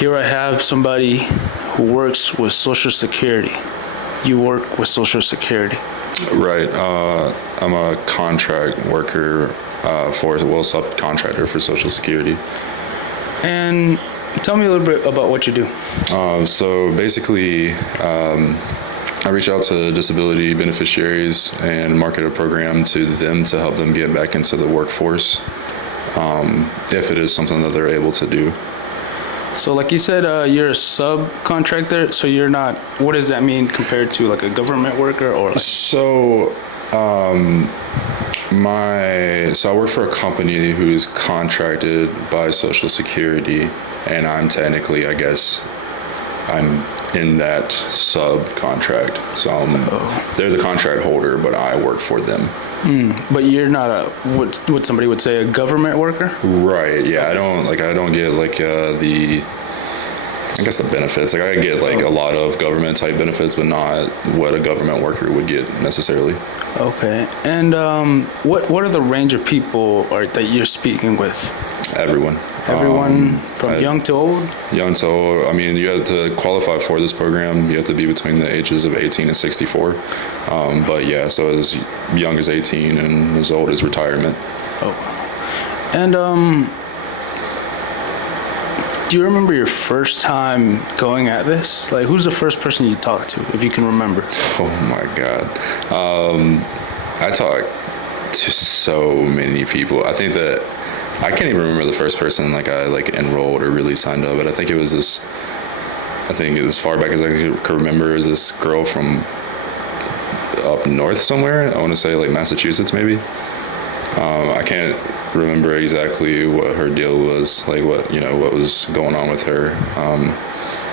here I have somebody who works with Social Security. You work with Social Security. Right. I'm a contract worker subcontractor for Social Security. And tell me a little bit about what you do. So basically, I reach out to disability beneficiaries and market a program to them to help them get back into the workforce, if it is something that they're able to do. So like you said, you're a subcontractor, so you're not, what does that mean compared to like a government worker or like? So I work for a company who's contracted by Social Security, and I'm technically, I guess, I'm in that subcontract. So they're the contract holder, but I work for them. But you're not a, what somebody would say, a government worker? Right. Yeah. I don't get like the benefits. Like I get like a lot of government type benefits, but not what a government worker would get necessarily. Okay. And what are the range of people that you're speaking with? Everyone. Everyone from young to old? Young to old. I mean, you have to qualify for this program. You have to be between the ages of 18 and 64. But yeah, so as young as 18 and as old as retirement. Oh, wow. And do you remember your first time going at this? Like, who's the first person you talked to, if you can remember? Oh my God. I talked to so many people. I think that I can't even remember the first person I enrolled or really signed up, but I think it was this. I think as far back as I could remember, is this girl from up north somewhere. I want to say like Massachusetts, maybe. I can't remember exactly what her deal was, like what was going on with her.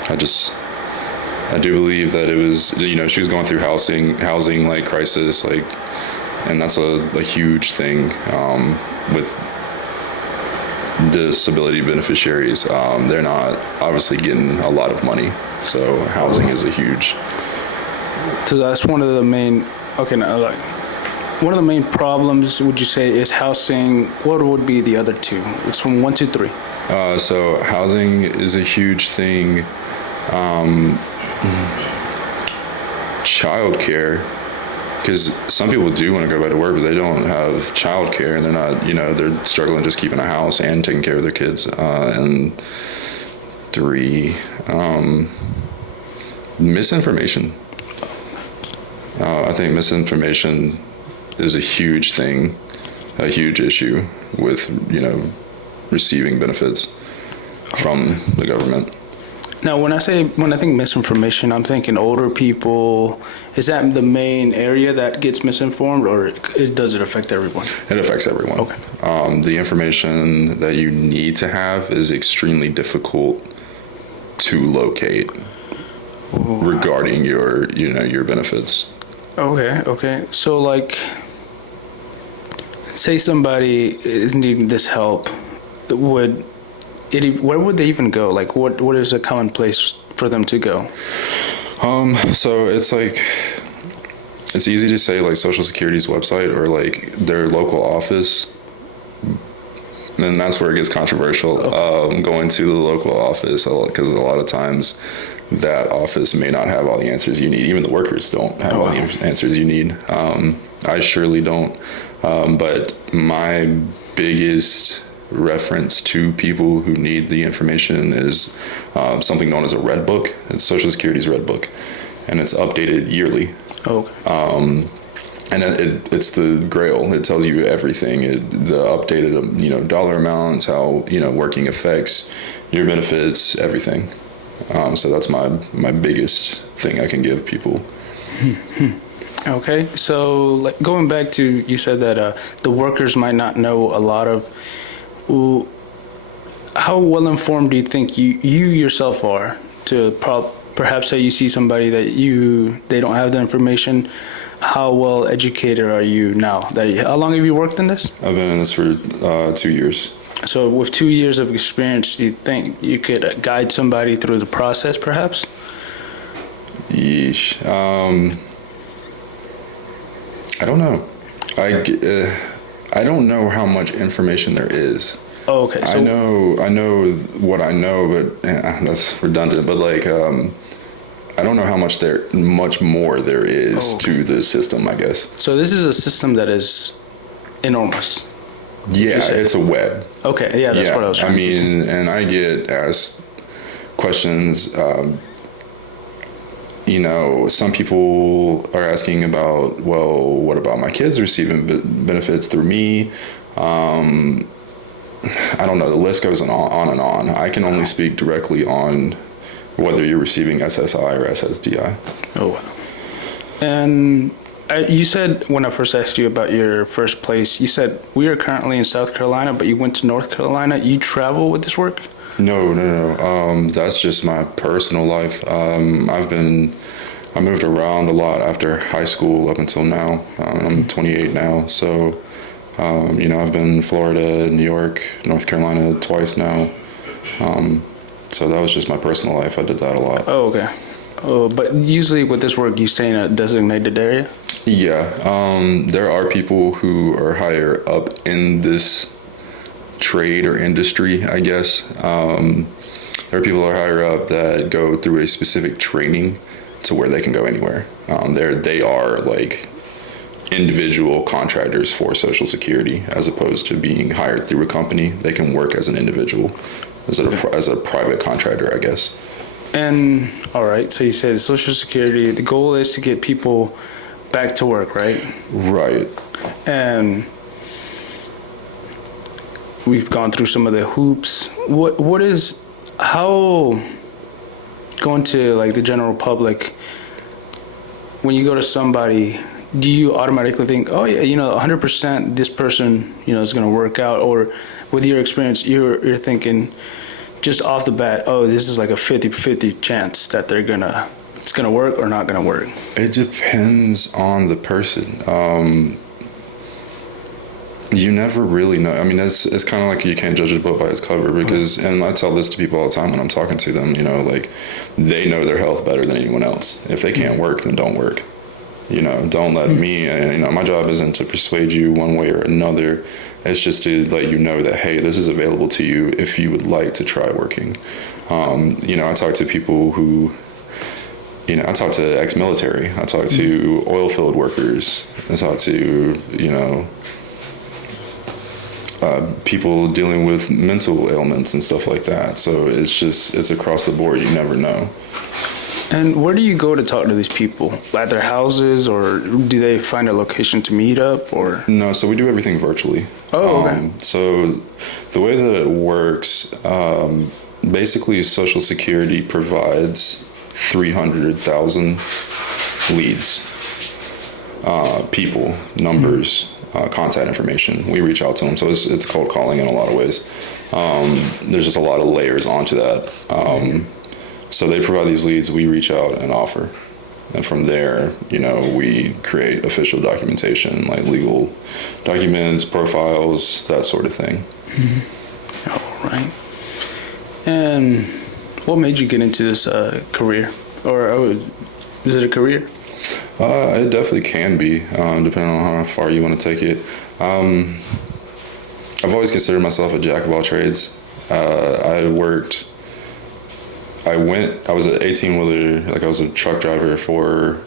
I do believe that it was, she was going through housing like crisis, like, and that's a huge thing with disability beneficiaries. They're not obviously getting a lot of money, so housing is a huge. So that's one of the main. Okay, now like one of the main problems, would you say, is housing? What would be the other two? It's from 1, 2, 3. So housing is a huge thing. Childcare, because some people do want to go back to work, but they don't have childcare, and they're not, they're struggling just keeping a house and taking care of their kids. And 3, misinformation. I think misinformation is a huge thing, a huge issue with, receiving benefits from the government. Now, when I think misinformation, I'm thinking older people. Is that the main area that gets misinformed, or does it affect everyone? It affects everyone. Okay. The information that you need to have is extremely difficult to locate regarding your benefits. Okay. So, like, say somebody is needing this help, where would they even go? Like, what is a common place for them to go? So it's easy to say like Social Security's website or like their local office. And that's where it gets controversial. Going to the local office, because a lot of times that office may not have all the answers you need. Even the workers don't have all the answers you need. I surely don't. But my biggest reference to people who need the information is something known as a Red Book. It's Social Security's Red Book, and it's updated yearly. Okay. And it's the grail. It tells you everything. The updated, dollar amounts, how, working affects your benefits, everything. So that's my biggest thing I can give people. Okay. So like going back to, you said that the workers might not know a lot of. How well informed do you think you yourself are to perhaps say you see somebody that they don't have the information? How well educated are you now? How long have you worked in this? I've been in this for 2 years. So with 2 years of experience, do you think you could guide somebody through the process, perhaps? Yeesh. I don't know. I don't know how much information there is. Oh, okay. So I know what I know, but that's redundant. But like, I don't know how much more there is Oh, to the system, I guess. so this is a system that is enormous. Yeah, say? it's a web. Okay, yeah, that's what I was I trying to get to. mean, and I get asked questions. Some people are asking about, well, what about my kids receiving benefits through me? I don't know. The list goes on and on. I can only speak directly on whether you're receiving SSI or SSDI. Oh, wow. And you said when I first asked you about your first place, you said we are currently in South Carolina, but you went to North Carolina. You travel with this work? No, no, no. That's just my personal life. I moved around a lot after high school up until now. I'm 28 now, so I've been in Florida, New York, North Carolina twice now. So that was just my personal life. I did that a lot. Oh, okay. Oh, but usually with this work, you stay in a designated area? Yeah, there are people who are higher up in this trade or industry, I guess. There are people who are higher up that go through a specific training to where they can go anywhere. They are like individual contractors for Social Security, as opposed to being hired through a company. They can work as an individual, as a private contractor, I guess. And all right, so you said Social Security, the goal is to get people back to work, right? Right. And we've gone through some of the hoops. How going to like the general public, when you go to somebody, do you automatically think, oh yeah, 100% this person, is going to work out? Or with your experience, you're thinking just off the bat, oh, this is like a 50-50 chance that it's going to work or not going to work? It depends on the person. You never really know. I mean, it's kind of like you can't judge a book by its cover, because, and I tell this to people all the time when I'm talking to them, like they know their health better than anyone else. If they can't work, then don't work. Don't let me, my job isn't to persuade you one way or another. It's just to let you know that, hey, this is available to you if you would like to try working. I talk to people who, I talk to ex-military. I talk to oil field workers. I talk to, people dealing with mental ailments and stuff like that. So it's across the board. You never know. And where do you go to talk to these people? At their houses, or do they find a location to meet up, or? No, so we do everything virtually. Oh, okay. So the way that it works, basically Social Security provides 300,000 leads, people, numbers, contact information. We reach out to them. So it's cold calling in a lot of ways. There's just a lot of layers onto that. So they provide these leads, we reach out and offer. And from there, we create official documentation, like legal documents, profiles, that sort of thing. Mm-hmm. All right. And what made you get into this career? Or is it a career? It definitely can be, depending on how far you want to take it. I've always considered myself a jack of all trades. I was an 18-wheeler, like I was a truck driver for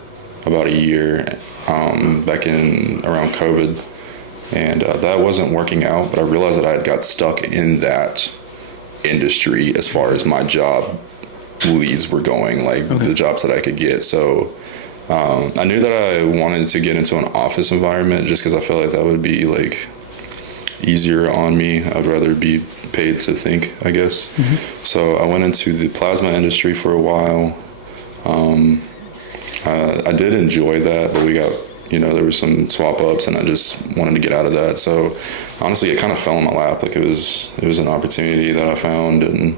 about a year, back in around COVID. And that wasn't working out, but I realized that I had got stuck in that industry as far as my job leads were going, like the jobs that I could get. So I knew that I wanted to get into an office environment just because I felt like that would be like easier on me. I'd rather be paid to think, I guess. Mm-hmm. So I went into the plasma industry for a while. I did enjoy that, but we got, there were some swap ups and I just wanted to get out of that. So honestly, it kind of fell in my lap. Like it was an opportunity that I found and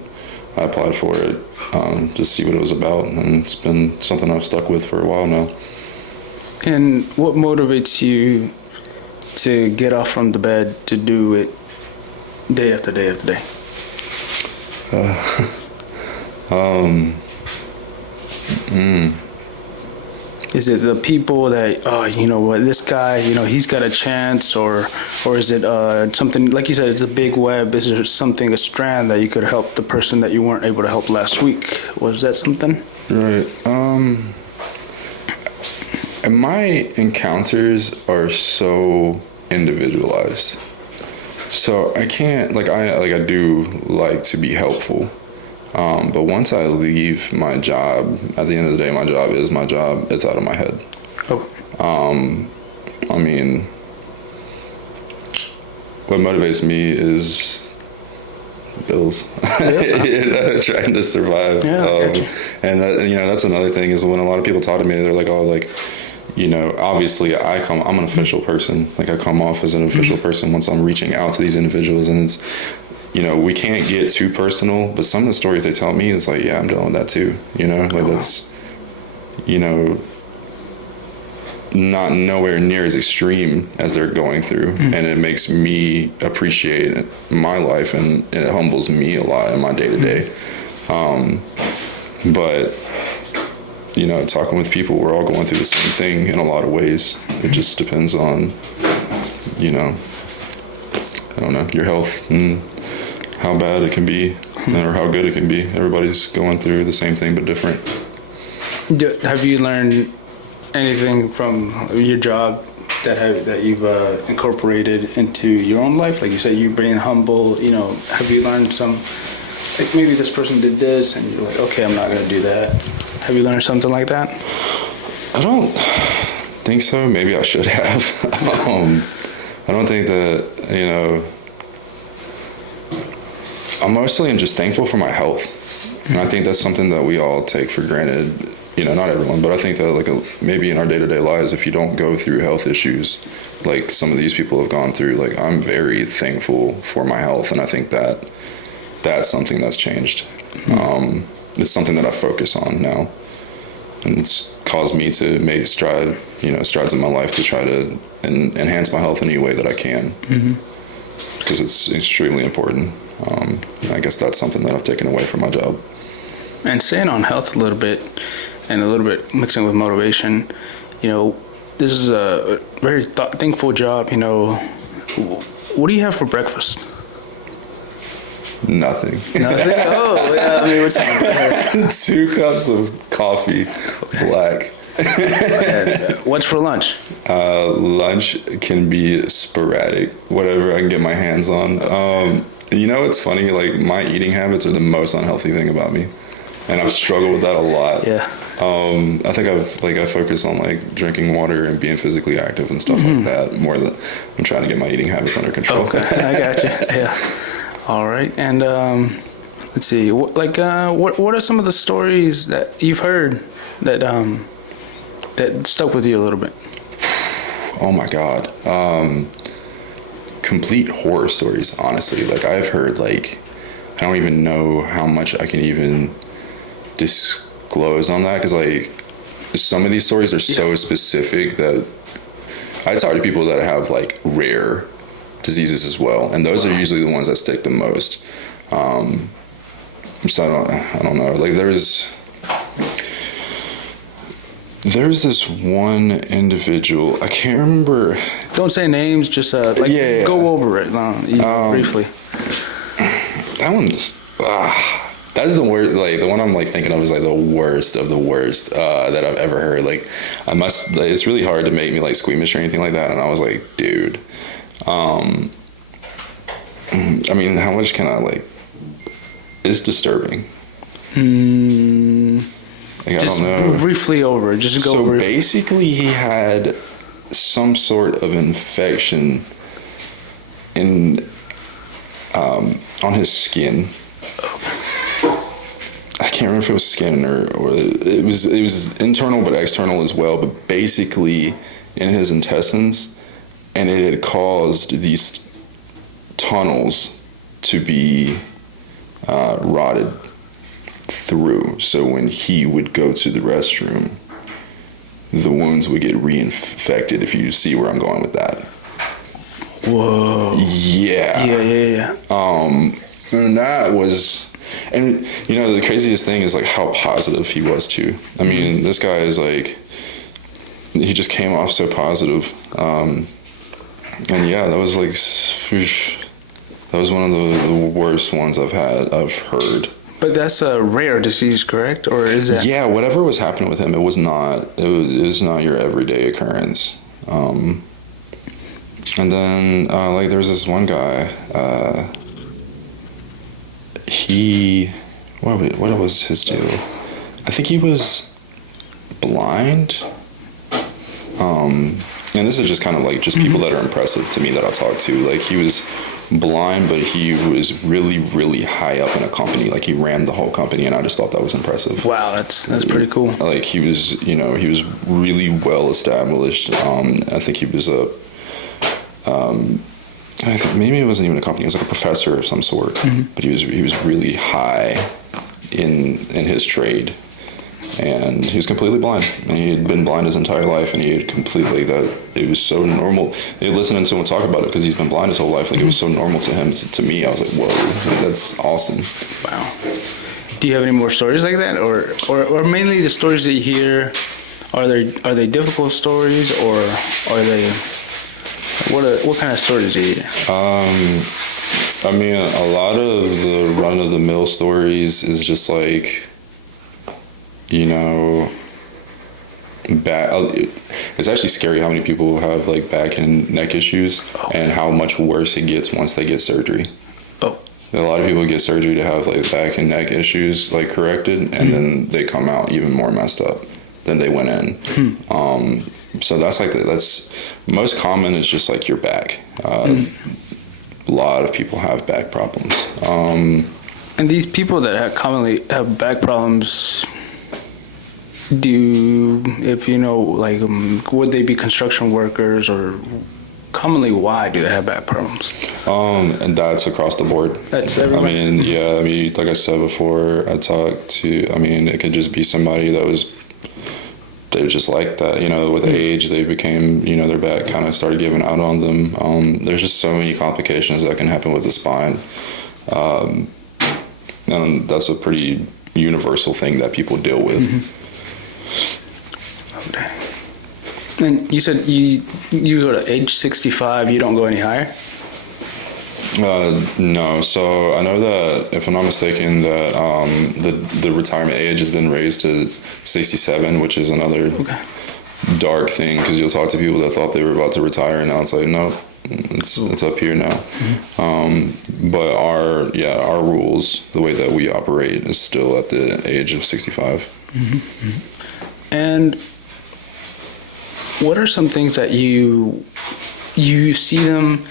I applied for it, just to see what it was about. And it's been something I've stuck with for a while now. And what motivates you to get off from the bed to do it day after day after day? Is it the people that, oh, you know what, this guy, you know, he's got a chance, or is it something, like you said, it's a big web? Is there something, a strand that you could help the person that you weren't able to help last week? Was that something? Right. And my encounters are so individualized. So I can't, I do like to be helpful. But once I leave my job, at the end of the day, my job is my job. It's out of my head. Oh. I mean, what motivates me is bills, trying to survive. Yeah, gotcha. And that, you know, that's another thing is when a lot of people talk to me, they're like, oh, like, you know, obviously I'm an official person. Like I come off as an official person once I'm reaching out to these individuals, and it's, you know, we can't get too personal, but some of the stories they tell me is like, yeah, I'm dealing with that too. You know, like that's, you know, not nowhere near as extreme as they're going through. And it makes me appreciate my life, and it humbles me a lot in my day to day. But, you know, talking with people, we're all going through the same thing in a lot of ways. It just depends on, you know, I don't know, your health and how bad it can be, or how good it can be. Everybody's going through the same thing but different. Have you learned anything from your job that you've incorporated into your own life? Like you said, you being humble. You know, have you learned some? Like maybe this person did this, and you're like, okay, I'm not gonna do that. Have you learned something like that? I don't think so. Maybe I should have. I don't think that, you know. I'm mostly just thankful for my health, and I think that's something that we all take for granted. You know, not everyone, but I think that maybe in our day-to-day lives, if you don't go through health issues like some of these people have gone through, like I'm very thankful for my health, and I think that that's something that's changed. It's something that I focus on now, and it's caused me to make strides in my life to try to enhance my health in any way that I can, because it's extremely important. I guess that's something that I've taken away from my job. And staying on health a little bit, and a little bit mixing with motivation, you know, this is a very thankful job. You know, what do you have for breakfast? Nothing. Nothing? Oh, yeah. I mean, what's that? 2 cups of coffee, black. What's for lunch? Lunch can be sporadic, whatever I can get my hands on. You know, it's funny, like my eating habits are the most unhealthy thing about me, and I've struggled with that a lot. Yeah. I think I focus on like drinking water and being physically active and stuff like that more than I'm trying to get my eating habits under control. Okay, I got you. Yeah. All right, and let's see. What are some of the stories that you've heard that that stuck with you a little bit? Oh my God. Complete horror stories, honestly. Like I've heard, like, I don't even know how much I can even disclose on that, because like some of these stories are so specific that I talk to people that have like rare diseases as well, and those are usually the ones that stick the most. So I don't know. Like there's this one individual, I can't remember. Don't say names, just go over it briefly. That one's that's the worst. Like the one I'm like thinking of is like the worst of the worst that I've ever heard. Like it's really hard to make me like squeamish or anything like that. And I was like, dude, I mean, how much can I like? It's disturbing. Like, just I don't know. Briefly over. Just go over. So basically, he had some sort of infection on his skin. I can't remember if it was skin or it was internal but external as well. But basically, in his intestines, and it had caused these tunnels to be rotted through. So when he would go to the restroom, the wounds would get reinfected, if you see where I'm going with that. Whoa. Yeah. Yeah. And that was, and you know, the craziest thing is like how positive he was too. I mean, this guy is like he just came off so positive. And yeah, that was like, that was one of the worst ones I've heard. But that's a rare disease, correct? Or is that? Yeah, whatever was happening with him, it was not your everyday occurrence. And then like there was this one guy, what was his deal? I think he was blind. And this is just kind of like just people that are impressive to me that I talk to. Like he was blind, but he was really, really high up in a company. Like he ran the whole company, and I just thought that was impressive. Wow, that's pretty cool. Like he was really well established. I think he was I think maybe it wasn't even a company. It was like a professor of some sort. But he was really high in his trade. And he was completely blind, and he had been blind his entire life, and he had completely, that it was so normal. Listening to someone talk about it, because he's been blind his whole life, like it was so normal to him. To me, I was like, whoa, that's awesome. Wow. Do you have any more stories like that, or mainly the stories that you hear? Are they difficult stories, or are they what kind of stories do you hear? I mean, a lot of the run of the mill stories is just like, it's actually scary how many people have like back and neck issues, and how much worse it gets once they get surgery. Oh. A lot of people get surgery to have like back and neck issues like corrected, and then they come out even more messed up than they went in. So that's most common is just like your back. A lot of people have back problems. And these people that commonly have back problems, would they be construction workers, or commonly why do they have back problems? And that's across the board. That's everyone? Like I said before, it could just be somebody they're just like that, with age, they became, their back kind of started giving out on them. There's just so many complications that can happen with the spine. And that's a pretty universal thing that people deal with. Okay. And you said you go to age 65, you don't go any higher? No. So I know that, if I'm not mistaken, that the retirement age has been raised to 67, which is another dark thing, because you'll talk to people that thought they were about to retire, and now it's like, no, it's up here now. But our rules, the way that we operate, is still at the age of 65. And what are some things that you see them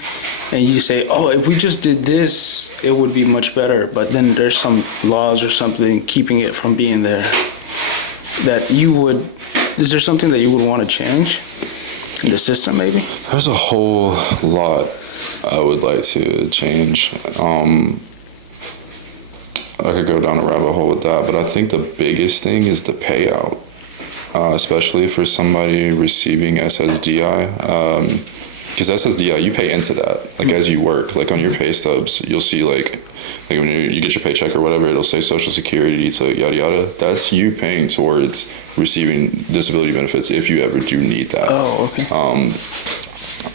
and you say, oh, if we just did this, it would be much better, but then there's some laws or something keeping it from being there, is there something that you would want to change in the system, maybe? There's a whole lot I would like to change. I could go down a rabbit hole with that, but I think the biggest thing is the payout, especially for somebody receiving SSDI. Because SSDI, you pay into that, like as you work. Like on your pay stubs, you'll see like when you get your paycheck or whatever, it'll say Social Security to yada yada. That's you paying towards receiving disability benefits if you ever do need that. Oh, okay.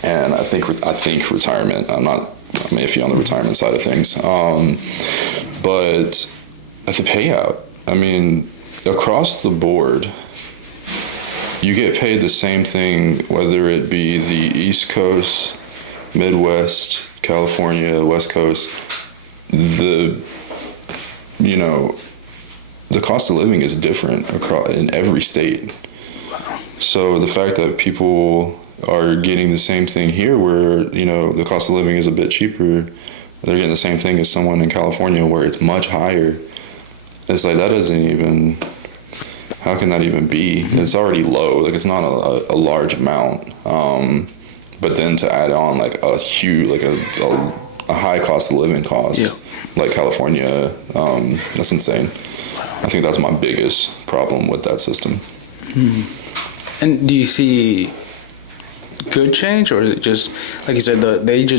And I think retirement. I'm iffy on the retirement side of things. But at the payout, across the board, you get paid the same thing, whether it be the East Coast, Midwest, California, West Coast. The cost of living is different in every state. Wow. So the fact that people are getting the same thing here, where the cost of living is a bit cheaper, they're getting the same thing as someone in California where it's much higher. It's like, that doesn't even. How can that even be? It's already low. Like, it's not a large amount. But then to add on like a huge, like a high cost of living cost, like California, that's insane. I think that's my biggest problem with that system. And do you see good change, or is it just, like you said, the age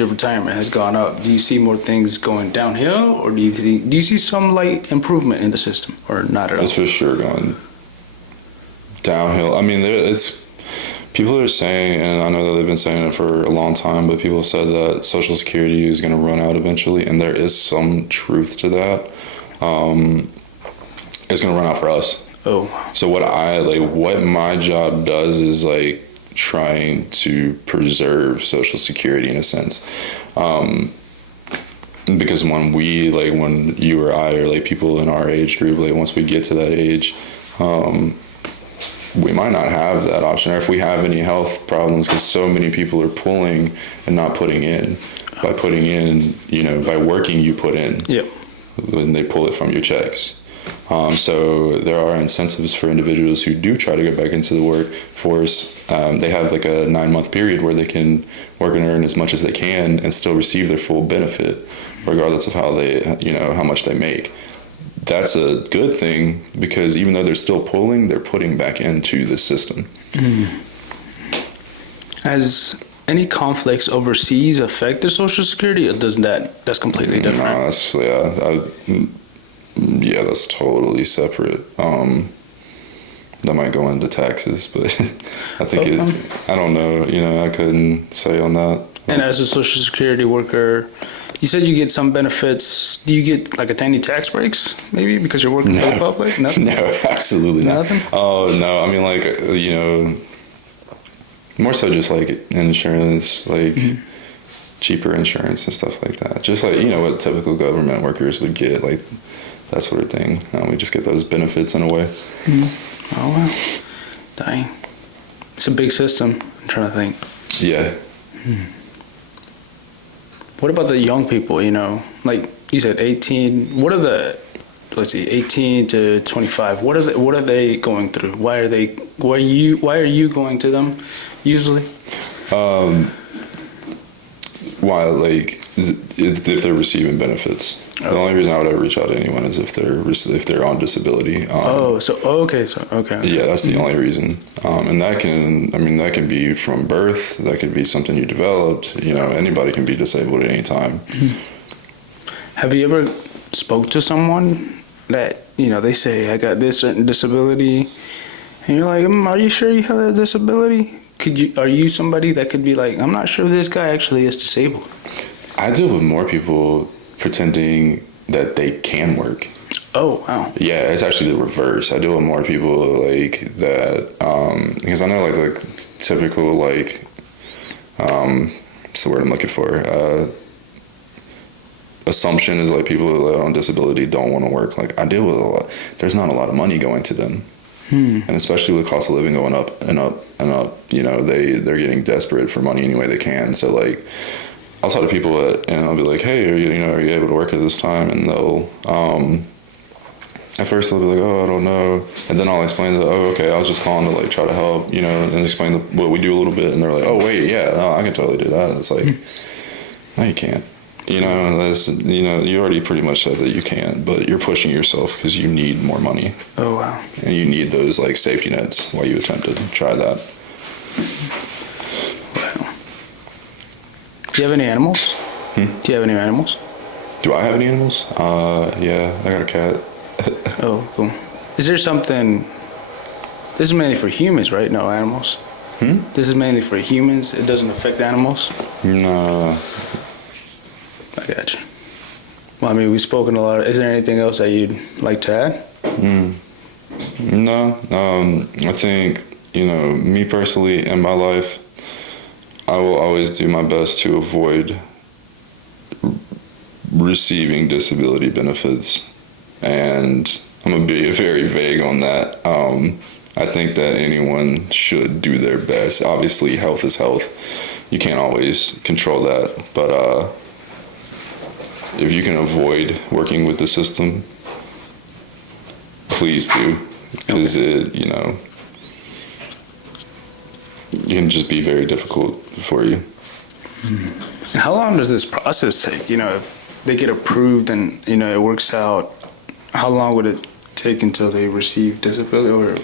of retirement has gone up? Do you see more things going downhill, or do you see some light improvement in the system, or not at all? It's for sure going downhill. I mean, it's people are saying, and I know that they've been saying it for a long time, but people have said that Social Security is going to run out eventually, and there is some truth to that. It's going to run out for us. Oh. So what my job does is like trying to preserve Social Security in a sense. Because when you or I, or like people in our age group, like once we get to that age, we might not have that option, or if we have any health problems, because so many people are pulling and not putting in. By putting in, by working, you put in. Yep. When they pull it from your checks. So there are incentives for individuals who do try to get back into the workforce. They have like a 9-month period where they can work and earn as much as they can and still receive their full benefit, regardless of how much they make. That's a good thing, because even though they're still pulling, they're putting back into the system. Has any conflicts overseas affected Social Security, or that's completely different? No, that's totally separate. That might go into taxes, but I think I don't know. I couldn't say on that. And as a Social Security worker, you said you get some benefits. Do you get like a tiny tax breaks, maybe, because you're working for the public? Nothing? No, absolutely not. Nothing? Oh, no. I mean, more so just like insurance, like cheaper insurance and stuff like that. Just like, what typical government workers would get, like that sort of thing. We just get those benefits in a way. Oh, wow. Dang. It's a big system. I'm trying to think. Yeah. What about the young people, like you said, 18, 18 to 25, what are they going through? Why are you going to them usually? Why, like, if they're receiving benefits. The only reason I would ever reach out to anyone is if they're on disability. Okay. Yeah, that's the only reason. And that can be from birth. That could be something you developed. Anybody can be disabled at any time. Have you ever spoke to someone that, they say, I got this certain disability, and you're like, are you sure you have that disability? Are you somebody that could be like, I'm not sure this guy actually is disabled? I deal with more people pretending that they can work. Oh, wow. Yeah, it's actually the reverse. I deal with more people like that, because I know like the typical, like, what's the word I'm looking for? Assumption is like people that are on disability don't want to work. Like, I deal with a lot. There's not a lot of money going to them. And especially with cost of living going up and up and up, they're getting desperate for money any way they can. So like, I'll talk to people and I'll be like, hey, are you able to work at this time? And they'll, at first they'll be like, oh, I don't know. And then I'll explain that, oh, okay, I was just calling to like try to help, and explain what we do a little bit. And they're like, oh, wait, yeah, no, I can totally do that. It's like, no, you can't. That's, you already pretty much said that you can't, but you're pushing yourself because you need more money. Oh, wow. And you need those like safety nets while you attempt to try that. Wow. Do you have any animals? Do you have any animals? Do I have any animals? Yeah, I got a cat. Oh, cool. Is there something, this is mainly for humans, right? No animals? This is mainly for humans. It doesn't affect animals? No. I got you. Well, we've spoken a lot. Is there anything else that you'd like to add? No. I think, me personally in my life, I will always do my best to avoid receiving disability benefits. And I'm going to be very vague on that. I think that anyone should do their best. Obviously, health is health. You can't always control that. But if you can avoid working with the system, please do. Because it can just be very difficult for you. And how long does this process take? If they get approved and, it works out, how long would it take until they receive disability? Or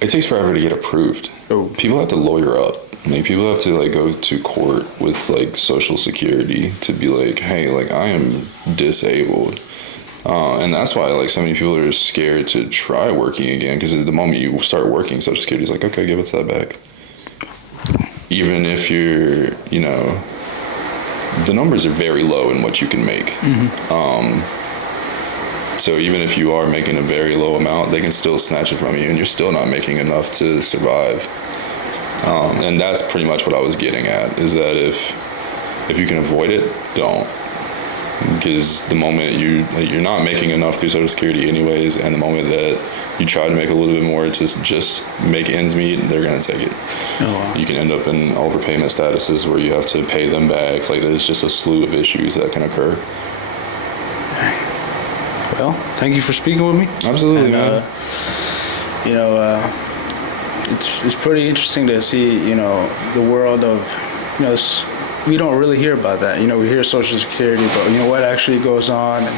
it takes forever to get approved. Oh. People have to lawyer up. People have to like go to court with like Social Security to be like, hey, like I am disabled. And that's why like so many people are scared to try working again, because the moment you start working, Social Security is like, okay, give us that back. Even if you're, you know, the numbers are very low in what you can make. So even if you are making a very low amount, they can still snatch it from you, and you're still not making enough to survive. And that's pretty much what I was getting at, is that if you can avoid it, don't. Because the moment you're not making enough through Social Security anyways, and the moment that you try to make a little bit more to just make ends meet, they're going to take it. Oh, wow. You can end up in overpayment statuses where you have to pay them back. Like, there's just a slew of issues that can occur. Well, thank you for speaking with me. Absolutely, and, man. You know, it's pretty interesting to see, you know, the world of, you know, we don't really hear about that. You know, we hear Social Security, but you know what actually goes on. And,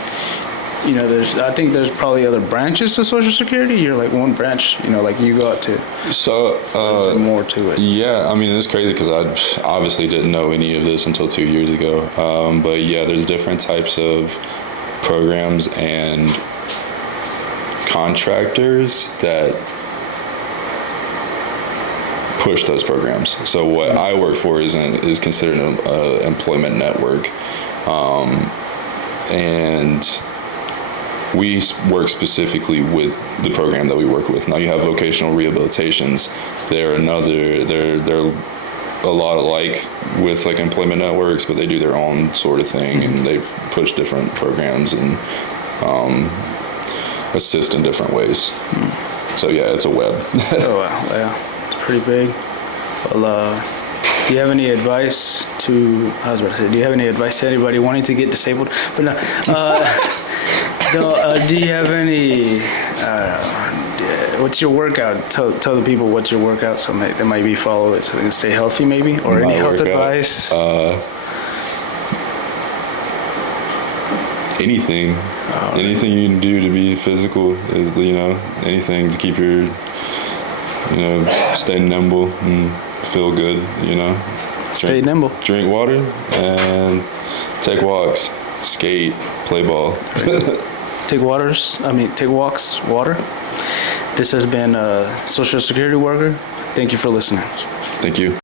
you know, I think there's probably other branches to Social Security. You're like one branch, you know, like you got to. So, there's more to it. Yeah, I mean, it's crazy because I obviously didn't know any of this until 2 years ago. But yeah, there's different types of programs and contractors that push those programs. So what I work for is considered an employment network, and we work specifically with the program that we work with. Now you have vocational rehabilitations. They're a lot alike with like employment networks, but they do their own sort of thing, and they push different programs and assist in different ways. So yeah, it's a web. Oh wow, yeah. Pretty big. Well, do you have any advice to? I was about to say, do you have any advice to anybody wanting to get disabled? But no. Do you have any? What's your workout? Tell the people what's your workout, so they might follow it, so they can stay healthy, maybe, or any health advice. Anything. Anything you can do to be physical, you know, anything to keep your, you know, stay nimble and feel good, you know. Stay nimble. Drink water and take walks, skate, play ball. Take walks, water. This has been a Social Security worker. Thank you for listening. Thank you.